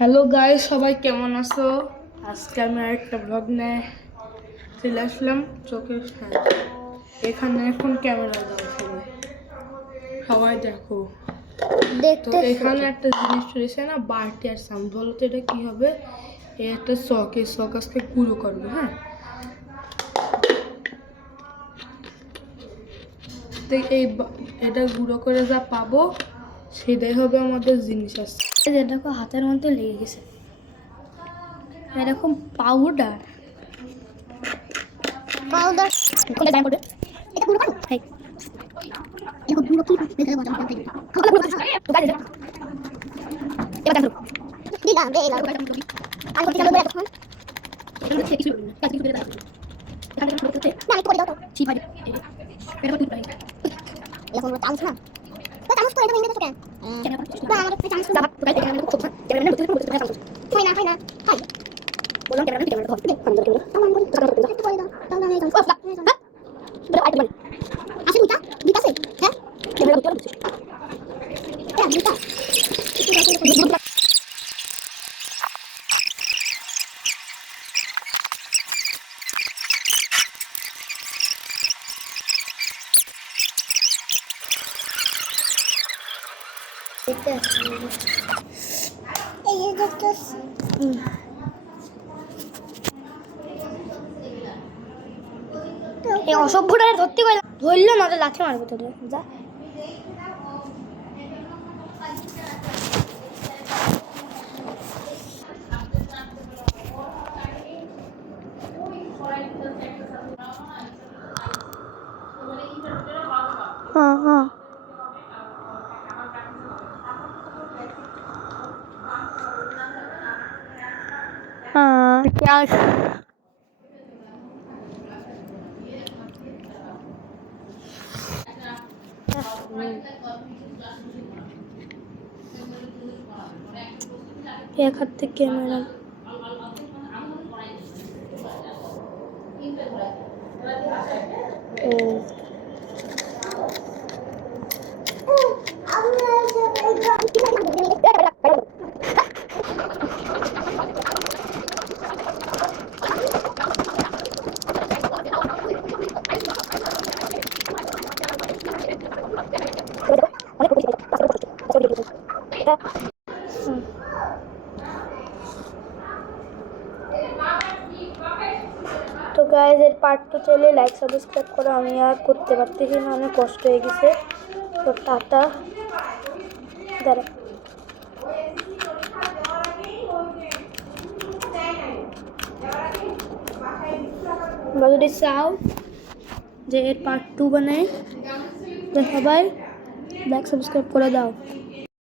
Hello guys, সবাই কেমন আছো? আজকে আমি আরেকটা ব্লগ নিয়ে চলে আসলাম। চোখের এখানে এখন ক্যামেরা দাও, সবাই সবাই দেখো। তো এখানে একটা জিনিস রয়েছে না, বাড়তি আর সাউন্ড। বলো তো এটা কি হবে? একটা এই শখ আজকে গুঁড়ো করবো। হ্যাঁ, তো এটা গুঁড়ো করে যা পাবো সেটাই হবে আমাদের জিনিস। আসছে দেখো হাতের মধ্যে লেগে গেছে এরকম পাউডার পাউডার কোনটা দাম করবে? এটা গুঁড়ো করো। হ্যাঁ, এটা গুঁড়ো কি দেখে বলতে হবে। খাওয়া গুঁড়ো করো তো গাইজ। এবার দেখো দিলাম রে এলা আমি করতে চালু করে এখন এটা হচ্ছে কিছু কাজ কিছু করে দাও। এখানে দেখো করতে না একটু করে দাও তো ছি ভাই। এটা কত পাই এখন আমরা চান্স না তো চান্স তো এটা ভেঙে দিতে কেন না আমাদের চান্স দাও তো গাইজ। এখানে খুব ছোট ক্যামেরা ঢুকতে করতে চান্স হয় না হাই বললাম ক্যামেরা ধর আমি বলি তাও আমি বলি তো একটু করে দাও তাও আমি চান্স বড় আইটেম বলি আছে দুইটা আছে হ্যাঁ ক্যামেরা ঢুকতে বলছি হ্যাঁ দুইটা এই অসভ্যটা ধরতে গেল ধরলো না, লাঠি মারবো তোদের যা। हाँ हाँ हाँ क्या एक हाथ থেকে ক্যামেরা তো গাইজ এর পার্ট 2 চলে। লাইক সাবস্ক্রাইব করো। আমি আর করতে পারতেছি না, অনেক কষ্ট হয়ে গেছে। তো টাটা। দাঁড়া তোমরা যদি চাও যে এর পার্ট 2 বানাই তো সবাই লাইক সাবস্ক্রাইব করে দাও।